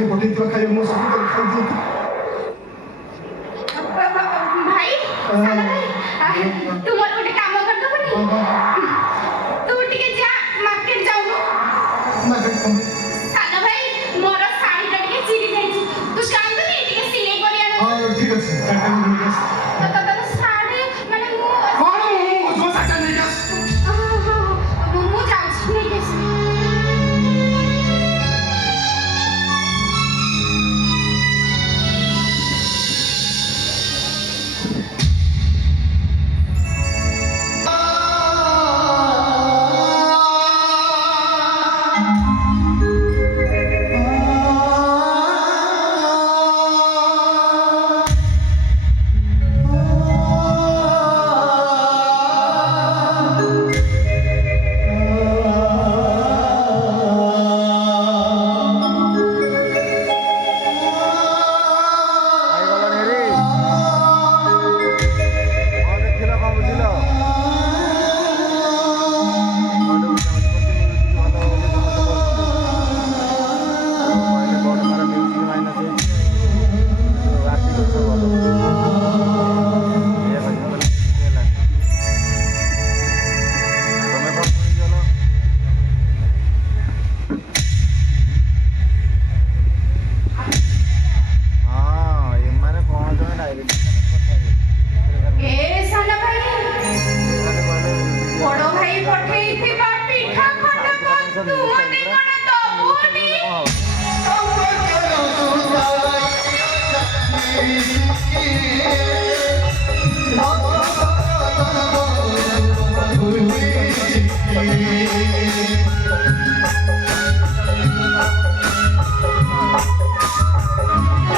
भाई पठेइथिबा खाइबा मो सब कर खाइ दियो भाई साला भाई तू मोर गोटे काम कर दबनी तू टिके जा मार्केट जाऊ मार्केट कम साला भाई मोर साड़ी टिके चिरी जाई तू काम तो नहीं टिके सिलाई करी आना हां ठीक আছে টাকা নিয়ে গেছ तो साड़ी माने मु কোন মু টাকা নিয়ে গেছ मु जाऊ नहीं गेस Thank you.